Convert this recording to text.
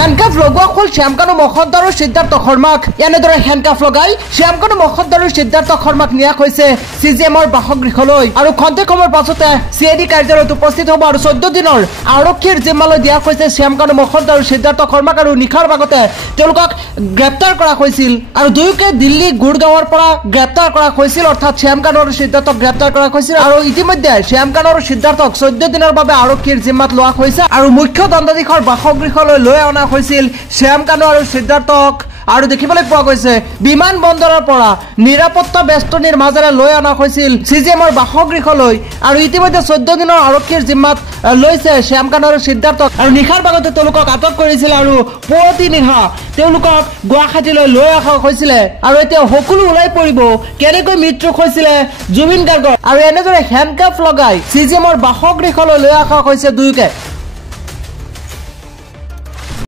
Handcuff লগোৱা হ'ল শ্যামকানু মহন্ত আৰু সিদ্ধাৰ্থ শৰ্মাক। এনেদৰে হেণ্ডকাফ লগাই শ্যামকানু মহন্ত আৰু সিদ্ধাৰ্থ শৰ্মাক নিয়া হৈছে CJMৰ বাসগৃহলৈ আৰু খন্তেক সময়ৰ পাছতে CID কাৰ্যালয়ত উপস্থিত হ'ব আৰু 14 দিনৰ আৰক্ষীৰ জিম্মালৈ দিয়া হৈছে শ্যামকানু মহন্ত আৰু সিদ্ধাৰ্থ শৰ্মাক আৰু নিশাৰ ভাগতে তেওঁলোকক গ্ৰেপ্তাৰ কৰা হৈছিল আৰু দুয়োকে দিল্লী গুৰগাঁৱৰ পৰা গ্ৰেপ্তাৰ কৰা হৈছিল, অৰ্থাৎ শ্যামকানু আৰু সিদ্ধাৰ্থক গ্ৰেপ্তাৰ কৰা হৈছিল আৰু ইতিমধ্যে শ্যামকানু আৰু সিদ্ধাৰ্থক 14 দিনৰ বাবে আৰক্ষীৰ জিম্মাত লোৱা হৈছে আৰু মুখ্য দণ্ডাধীশৰ বাসগৃহলৈ লৈ অনা হৈছিল শ্যামকানু আৰু সিদ্ধাৰ্থক। আৰু দেখিবলৈ পোৱা গৈছে বিমান বন্দৰৰ পৰা নিৰাপত্তা বেষ্টনীৰ মাজেৰে লৈ অনা হৈছিল CJMৰ বাসগৃহলৈ আৰু ইতিমধ্যে 14 দিনৰ আৰক্ষীৰ জিম্মাত লৈছে শ্যামকানু আৰু সিদ্ধাৰ্থক আৰু নিশাৰ ভাগতে তেওঁলোকক আটক কৰিছিল আৰু পুৱতি নিশা তেওঁলোকক গুৱাহাটীলৈ লৈ অহা হৈছিলে আৰু এতিয়া সকলো ওলাই পৰিব কেনেকৈ মৃত্যু হৈছিলে জুবিন গাৰ্গৰ আৰু এনেদৰে হেণ্ডকাফ লগাই CJMৰ বাসগৃহলৈ লৈ অহা হৈছে দুয়োকে।